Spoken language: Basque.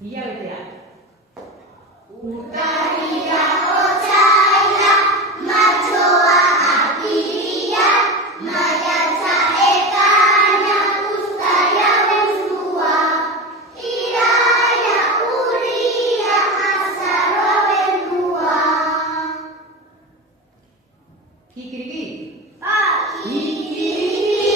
Hilabetea. Urtarrila, otsaila, martxoa, apirila, maiatza, ekaina, uztaila, abendua, iraila, urria, azaroa, abendua. Kikiriki. Kikiriki.